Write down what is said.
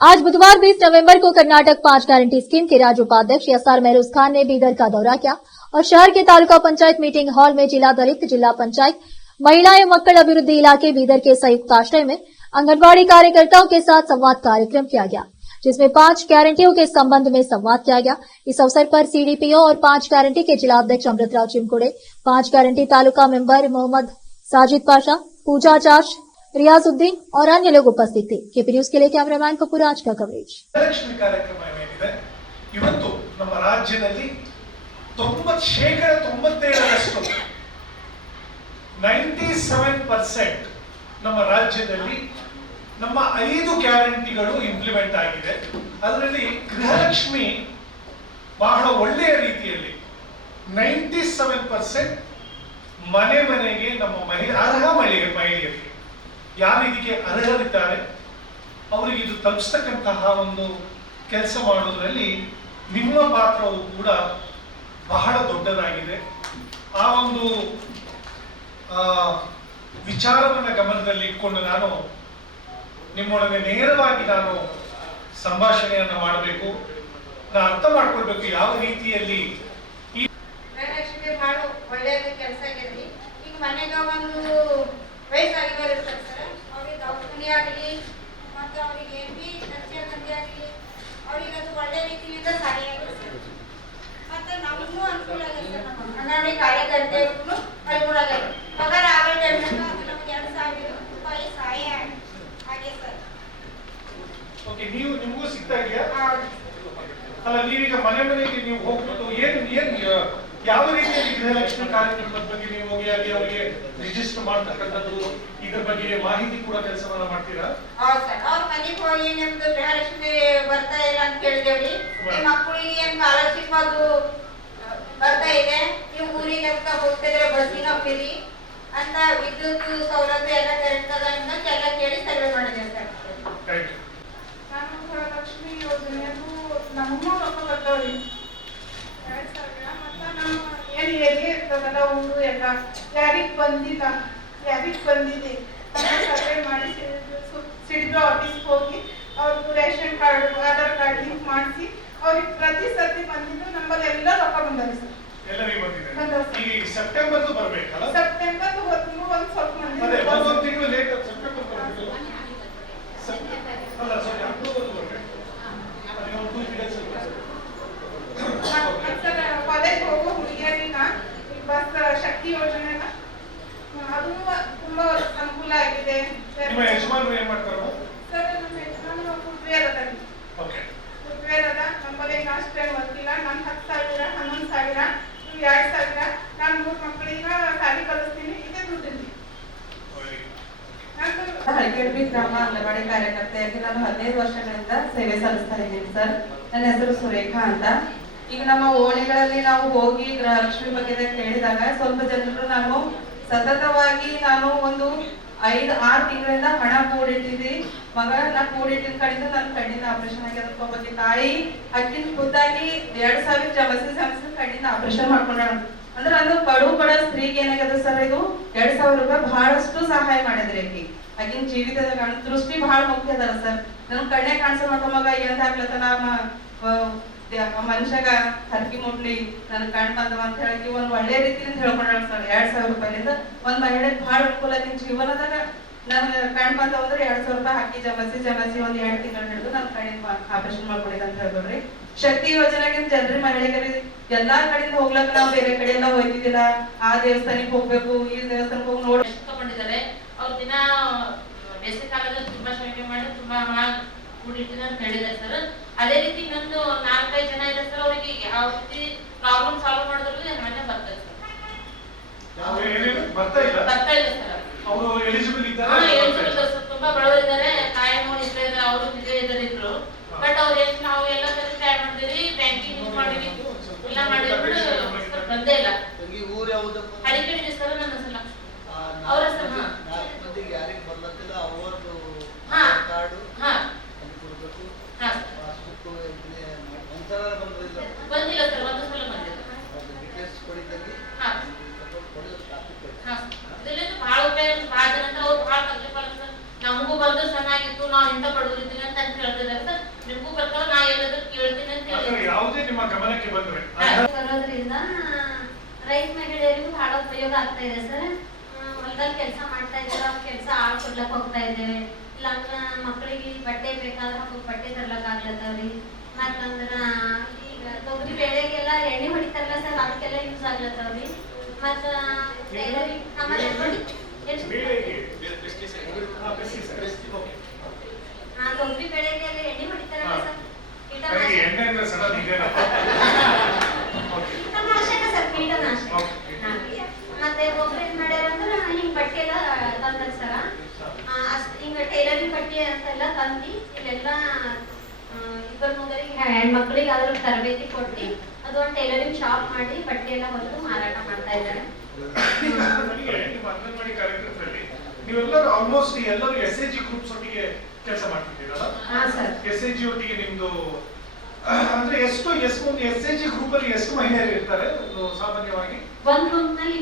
आज बुधवार 20 नवंबर को कर्नाटक 5 गारंटी स्कीम के राज्य उपाध्यक्ष एसआर महरूज खान ने बीदर का दौरा किया और शहर के तालुका पंचायत मीटिंग हॉल में जिला दलित जिला पंचायत महिला एवं मक्कल अभिवृद्धि इलाके बीदर के संयुक्त आश्रय में आंगनबाड़ी कार्यकर्ताओं के साथ संवाद कार्यक्रम किया गया, जिसमें 5 गारंटियों के संबंध में संवाद किया गया। इस अवसर पर सीडीपीओ और 5 गारंटी के जिला अध्यक्ष अमृतराव चिमकुड़े, 5 गारंटी तालुका मेंबर मोहम्मद साजिद पाशा, पूजा चाश, रियाजुद्दीन और अन्य लोग उपस्थित थे। केपी न्यूज के लिए कैमरामैन कपूराज का कवरेज। ಲಕ್ಷ್ಮಿ ಕಾರ್ಯಕ್ರಮ ಏನಿದೆ ಇವತ್ತು ನಮ್ಮ ರಾಜ್ಯದಲ್ಲಿ 97% 97% ನಮ್ಮ ರಾಜ್ಯದಲ್ಲಿ ನಮ್ಮ 5 ಗ್ಯಾರಂಟಿಗಳು ಇಂಪ್ಲಿಮೆಂಟ್ ಆಗಿದೆ। ಅದರಲ್ಲಿ ಗೃಹಲಕ್ಷ್ಮಿ ಬಹಳ ಒಳ್ಳೆಯ ರೀತಿಯಲ್ಲಿ 97% ಮನೆ ಮನೆಗೆ ನಮ್ಮ ಅರ್ಹ ಮಹಿಳೆಯರಿಗೆ ಯಾರು ಇದಕ್ಕೆ ಅರ್ಹರಿದ್ದಾರೆ ಅವರಿಗೆ ಇದು ತಲುಪಿಸ್ತಕ್ಕಂತಹ ಒಂದು ಕೆಲಸ ಮಾಡೋದ್ರಲ್ಲಿ ನಿಮ್ಮ ಪಾತ್ರವು ಕೂಡ ಬಹಳ ದೊಡ್ಡದಾಗಿದೆ। ಆ ಒಂದು ವಿಚಾರವನ್ನು ಗಮನದಲ್ಲಿ ಇಟ್ಕೊಂಡು ನಾನು ನಿಮ್ಮೊಡನೆ ನೇರವಾಗಿ ನಾನು ಸಂಭಾಷಣೆಯನ್ನು ಮಾಡಬೇಕು, ನಾನು ಅರ್ಥ ಮಾಡ್ಕೊಳ್ಬೇಕು ಯಾವ ರೀತಿಯಲ್ಲಿ ಈ ಬಹಳ ಒಳ್ಳೆಯ ಕೆಲಸ ಆಗಿದೆ। ಈಗ ಮನೆಗ ಒಂದು ವಯಸ್ಸಾಗಿದ್ದಾರೆ ಸರ್, ಅವ್ರಿಗೆ ದವಾಖಾನೆ ಆಗಲಿ ಮತ್ತು ಅವ್ರಿಗೆ ಏನು ಭೀ ಖರ್ಚು ತಂದೆ ಆಗಲಿ ಅವ್ರಿಗೆ ಅದು ಒಳ್ಳೆ ರೀತಿಯಿಂದ ಸಹಾಯ ಆಗುತ್ತೆ ಮತ್ತು ನಮಗೂ ಅನುಕೂಲ ಆಗಿದೆ ಸರ್। ನಮ್ಮ ಅಂಗನವಾಡಿ ಕಾರ್ಯಕರ್ತೆಯರಿಗೂ ಅನುಕೂಲ ಆಗಿದೆ। ಪಗಾರ ಆಗೋ ಟೈಮ್ನಾಗ ಅದು ನಮಗೆ 2,000 ರೂಪಾಯಿ ಸಹಾಯ ಆಗಿದೆ ಸರ್। ಓಕೆ, ನಿಮಗೂ ಸಿಗ್ತಾ ಇದೆಯಾ? ಅಲ್ಲ, ನೀವೀಗ ಮನೆ ಮನೆಗೆ ನೀವು ಹೋಗ್ಬಿಟ್ಟು ಏನು ಯಾವ ರೀತಿಯಲ್ಲಿ ಗೃಹಲಕ್ಷ್ಮಿ ಕಾರ್ಯಕ್ರಮದ ಬಗ್ಗೆ ನೀವು ಹೋಗಿ ಅಲ್ಲಿ ಅವರಿಗೆ ರಿಜಿಸ್ಟರ್ ಮಾಡ್ತಕ್ಕಂಥದ್ದು, ಇದ್ರ ಬಗ್ಗೆ ಮಾಹಿತಿ ಕೂಡ ಕೆಲಸವನ್ನ ಮಾಡ್ತೀರಾ? ಹೌದು ಸರ್, ಅವ್ರ ಮನೆಗೆ ಹೋಗಿ ನಿಮ್ದು ಗೃಹಲಕ್ಷ್ಮಿ ಬರ್ತಾ ಇಲ್ಲ ಅಂತ ಕೇಳಿದೇವ್ರಿ, ನಿಮ್ಮ ಮಕ್ಕಳಿಗೆ ಏನ್ ಸ್ಕಾಲರ್ಶಿಪ್ ಅದು ಬರ್ತಾ ಇದೆ, ನೀವು ಊರಿಗೆ ಅಂತ ಹೋಗ್ತಿದ್ರೆ ಬಸ್ಸಿನ ಫ್ರೀ ಅಂತ ವಿದ್ಯುತ್ ಸೌಲಭ್ಯ ಎಲ್ಲ ಕರೆಕ್ಟ್ ಅದ ಅಂತ ಎಲ್ಲ ಕೇಳಿ ಸರ್ವೆ ಮಾಡಿದ್ದೇವೆ ಸರ್। ನಾನು ಗೃಹಲಕ್ಷ್ಮಿ ಯೋಜನೆಯದು ನಮಗೂ ರೊಕ್ಕ ಬರ್ತಾವ್ರಿ 2,000 ಮತ್ತು ನಮ್ಮ ಏನು ಏರಿಯಾ ಇರ್ತದಲ್ಲ ಊರು ಎಲ್ಲ ಯಾರಿಗೆ ಬಂದಿದೆ ಅಂತ ಸರ್ವೆ ಮಾಡಿ ಸಿಡಿದು ಆಫೀಸ್ಗೆ ಹೋಗಿ ಅವ್ರದ್ದು ration card Aadhaar card link ಮಾಡಿಸಿ ಅವ್ರಿಗೆ ಪ್ರತಿ ಸರ್ತಿ ಬಂದಿದ್ದು ನಮ್ಮಲ್ಲಿ ಎಲ್ಲ ರೊಕ್ಕ ಬಂದವೆ ಸರ್। ಎಲ್ಲರಿಗೂ ಬಂದಿದೆ। ಈ ಸೆಪ್ಟೆಂಬರ್ ಬರಬೇಕಲ್ಲ? ಸೆಪ್ಟೆಂಬರ್ ಹೊತ್ತು ಒಂದು ಸ್ವಲ್ಪ ಮಂದಿ ಒಂದು ತಿಂಗಳು ಲೇಟ್ ಸೆಪ್ಟೆಂಬರ್ ಬರಬೇಕು ಅಲ್ಲ, ಸಾರಿ ಅಕ್ಟೋಬರ್ ಬರಬೇಕು। ಕಾಲೇಜ್ ಹೋಗೋ ಹುಡುಗಿಯರಿಗ ಬಸ್ ಶಕ್ತಿ ಯೋಜನೆನ ಅದು ತುಂಬಾ ಅನುಕೂಲ ಆಗಿದೆ। ನಿಮ್ಮ ಯಜಮಾನರು ಏನ್ ಮಾಡ್ತಾರೋ? ಸರ್, ನಮ್ಮ ಯಜಮಾನ ಫುಟ್ವೇರ್ ಅದ, ನಮ್ಮಲ್ಲಿ ಲಾಸ್ಟ್ ಟೈಮ್ ಬರ್ತಿಲ್ಲ, ನಾನು 10,000 11,000 2,000 ನಾನು 3 ಮಕ್ಕಳಿಗೆ ಸಾಲಿ ಕಲಿಸ್ತೀನಿ, ಇದೇ ದುಡ್ಡಿಂದ ಹಳಕೇಡ್ಬಿ ಗ್ರಾಮ ಅಂಗನವಾಡಿ ಕಾರ್ಯಕರ್ತೆಯಾಗಿ ನಾನು 15 ವರ್ಷಗಳಿಂದ ಸೇವೆ ಸಲ್ಲಿಸ್ತಾ ಇದ್ದೀನಿ ಸರ್। ನನ್ನ ಹೆಸರು ಸುರೇಖಾ ಅಂತ। ಈಗ ನಮ್ಮ ಓಣಿಗಳಲ್ಲಿ ನಾವು ಹೋಗಿ ಗೃಹಲಕ್ಷ್ಮಿ ಬಗ್ಗೆ ಕೇಳಿದಾಗ ಸ್ವಲ್ಪ ಜನರು ನಾನು ಸತತವಾಗಿ ಒಂದು 5-6 ತಿಂಗಳಿಂದ ಹಣ ಕೂಡಿಟ್ಟಿದ್ದಿ ಮಗನ ಕೂಡಿಟ್ಟಿದ ಕಡೆಯಿಂದ ನನ್ನ ಕಣ್ಣಿನ ಆಪರೇಷನ್ ಆಗ್ಯದ। ಒಬ್ಬಕ್ಕೆ ತಾಯಿ ಅಕ್ಕಿನ ಖುದ್ದಾಗಿ 2,000 ಜಮಸಿ ಕಣ್ಣಿನ ಆಪರೇಷನ್ ಮಾಡ್ಕೊಂಡಾಳ ಅಂದ್ರೆ ಅದು ಬಡ ಸ್ತ್ರೀಗೆ ಏನಾಗ್ಯದ ಸರ್, ಇದು 2,000 ರೂಪಾಯಿ ಬಹಳಷ್ಟು ಸಹಾಯ ಮಾಡಿದ್ರಿ ಆಕಿನ ಜೀವಿತದ ದೃಷ್ಟಿ ಬಹಳ ಮುಖ್ಯ ಅದಲ್ಲ ಸರ್। ನನ್ ಕಣ್ಣೆ ಕಾಣಿಸೋ ಮಗ ಏನ್ ಆಗ್ಲತ್ತನ ಮನುಷ್ಯಗ ಹರಕಿ ಮುಟ್ಲಿ ನನ್ ಕಣ್ ಬಂದವ ಅಂತ ಹೇಳಿ ಒಂದ್ ಒಳ್ಳೆ ರೀತಿಯಿಂದ ಹೇಳ್ಕೊಂಡಾಳ ಸರ್। 2,000 ರೂಪಾಯಿಲಿಂದ ಒಂದ್ ಮಹಿಳೆಗೆ ಬಹಳ ಅನುಕೂಲ ಆಕಿನ ಜೀವನದಾಗ ನನ್ ಕಣ್ ಬಂದವ ಅಂದ್ರೆ 2,000 ರೂಪಾಯಿ ಹಾಕಿ ಜಮಸಿ ಒಂದ್ 2 ತಿಂಗಳು ಹಿಡಿದು ನನ್ ಕಣ್ಣಿನ ಆಪರೇಷನ್ ಮಾಡ್ಕೊಂಡಿದ್ದ ಅಂತ ಹೇಳ್ಬೇಡ್ರಿ। ಶಕ್ತಿ ಯೋಜನೆಗೆ ಜನರಿ ಮಹಿಳೆಯರಿಗೆ ಎಲ್ಲಾ ಕಡೆಯಿಂದ ಹೋಗ್ಲಕ್ಕ ನಾವು ಬೇರೆ ಕಡೆ ಎಲ್ಲ ಹೋಗ್ತಿದ್ದಿಲ್ಲ, ಆ ದೇವಸ್ಥಾನಕ್ಕೆ ಹೋಗ್ಬೇಕು ಈ ದೇವಸ್ಥಾನಕ್ಕೆ ಹೋಗಿ ನೋಡಿ ತಗೊಂಡಿದ್ದಾರೆ। ಅವ್ರ ದಿನ ಬೇಸಿಗೆ ಕಾಲದಲ್ಲಿ ತುಂಬಾ ಶ್ರಮ ಮಾಡಿ ತುಂಬಾ ಹಣ ಕೂಡಿಟ್ಟಿದೆ ಅಂತ ಹೇಳಿದ್ದಾರೆ ಸರ್। ಅದೇ ರೀತಿ ಇನ್ನೊಂದು 4-5 ಜನ ಇದೆ ಸರ್, ಅವರಿಗೆ ಯಾವ ರೀತಿ ಪ್ರಾಬ್ಲಮ್ ಸಾಲ್ವ್ ಮಾಡಿದ್ರು ಹಣನೇ ಬರ್ತದೆ ಸರ್। ಬರ್ತಾ ಇಲ್ಲ ಸರ್, ಅವರು ಎಲಿಜಿಬಲ್ ಇದ್ದಾರೆ, ತುಂಬಾ ಬಡವರಿದ್ದಾರೆ, ತಾಯಿ ನೋಡಿ ಇದ್ದಾರೆ, ಅವರು ಇದ್ರು ಬಟ್ ಅವ್ರು ಎಷ್ಟು ನಾವು ಎಲ್ಲ ಸರಿ ಟ್ರೈ ಮಾಡಿದ್ವಿ, ಬ್ಯಾಂಕಿಂಗ್ ಯೂಸ್ ಮಾಡಿದ್ವಿ ಎಲ್ಲ ಮಾಡಿದ್ರು ಬಂದೇ ಇಲ್ಲ। ಹಳಿಕೇಡಿ ಸರ್ ನನ್ನ ಹೆಸರು ಅವ್ರ ಹೆಸರು ಯಾರಿಗೆ ಬರ್ಲತ್ತಿಲ್ಲ ಅವ್ರದ್ದು ಕಾರ್ಡು ಕೊಡ್ಬೇಕು, ಬಂದಿಲ್ಲ ಸರ್, ಒಂದು ಸಲ ಬಂದಿಲ್ಲ। ರಿಕ್ವೆಸ್ಟ್ ಕೊಡಿದ್ದಲ್ಲಿ ಇದರಿಂದ ಬಹಳ ಉಪಯೋಗ, ಬಹಳ ಜನ ಅವ್ರು ಬಹಳ ತಕ್ಲೀಫ್ ಸರ್, ನಮಗೂ ಬಂದು ಚೆನ್ನಾಗಿತ್ತು, ನಾವು ಇಂಥ ಬಡವರಿದ್ದೀವಿ ಅಂತ ಹೇಳ್ತಿದ್ದಾರೆ ಸರ್। ನಿಮ್ಮ ಗಮನಕ್ಕೆ ಬಂದ್ರೆ ಬರೋದ್ರಿಂದ ರೈತ ಮಹಿಳೆಯರಿಗೂ ಬಹಳ ಉಪಯೋಗ ಆಗ್ತಾ ಇದೆ ಸರ್. ಹೊಲದಲ್ಲಿ ಕೆಲಸ ಮಾಡ್ತಾ ಇದ್ದಾರೆ, ಅವ್ರ ಕೆಲಸ ಆಳ್ ಕೊಡ್ಲಕ್ ಹೋಗ್ತಾ ಇದ್ದೇವೆ. ಇಲ್ಲ ಮಕ್ಕಳಿಗೆ ಬಟ್ಟೆ ಬೇಕಾದ್ರೆ ಹಾಕೋಕ್ ಬಟ್ಟೆ ತರ್ಲಕ್ ಆಗ್ಲತ್ತವ್ರಿ. ಮತ್ತಂದ್ರ ಈಗ ತೊಗರಿ ಬೆಳೆಗೆಲ್ಲ ಎಣ್ಣೆ ಹೊಡಿತಾರಲ್ಲ ಸರ್, ಅದಕ್ಕೆಲ್ಲ ಯೂಸ್ ಆಗ್ಲತ್ತವ್ರಿ. ಮತ್ತ ಟೈಲರಿಂಗ್ ಆಮೇಲೆ ತೊಗರಿ ಬೆಳೆಗೆಲ್ಲ ಎಣ್ಣೆ ಹೊಡಿತಾರಲ್ಲ ಸರ್, ಕೀಟನಾಶಕ ಸರ್, ಕೀಟನಾಶಕ. ಮತ್ತೆ ಒಬ್ರು ಏನ್ ಮಾಡ್ಯಾರ ಅಂದ್ರೆ ಹಿಂಗ್ ಬಟ್ಟೆ ಎಲ್ಲ ತಂದ್ರ ಸರ, ಹಿಂಗ ಟೈಲರಿಂಗ್ ಬಟ್ಟೆ ಅಂತೆಲ್ಲ ತಂದಿ ಇಲ್ಲೆಲ್ಲ ಇಬ್ಬರು ಮೂವರಿಗೆ ಹೆಣ್ಮಕ್ಳಿಗೆ ಅದ್ರ ತರಬೇತಿ ಕೊಟ್ಟು ಅದು ಒಂದು ಟೈಲರಿಂಗ್ ಶಾಪ್ ಮಾಡಿ ಬಟ್ಟೆ ಎಲ್ಲ ಹೊಲಿದು ಮಾರಾಟ ಮಾಡ್ತಾ ಇದ್ದಾರೆ. ನಿಮ್ಮ ಅಂಗನವಾಡಿ ಕಾರ್ಯಕ್ರಮದಲ್ಲಿ ನೀವೆಲ್ಲರೂ ಆಲ್ಮೋಸ್ಟ್ ಎಲ್ಲರೂ SHG ಗ್ರೂಪ್ಸ್ ಒಟ್ಟಿಗೆ ಕೆಲಸ ಮಾಡ್ತಿದ್ದೀರಲ್ಲ? SHG ಒಟ್ಟಿಗೆ ನಿಮ್ದು ಅಂದ್ರೆ ಎಷ್ಟು SHG ಗ್ರೂಪ್ ಅಲ್ಲಿ ಎಷ್ಟು ಮಹಿಳೆಯರು ಇರ್ತಾರೆ ಸಾಮಾನ್ಯವಾಗಿ? ಒಂದ್ ರೂಮ್ ನಲ್ಲಿ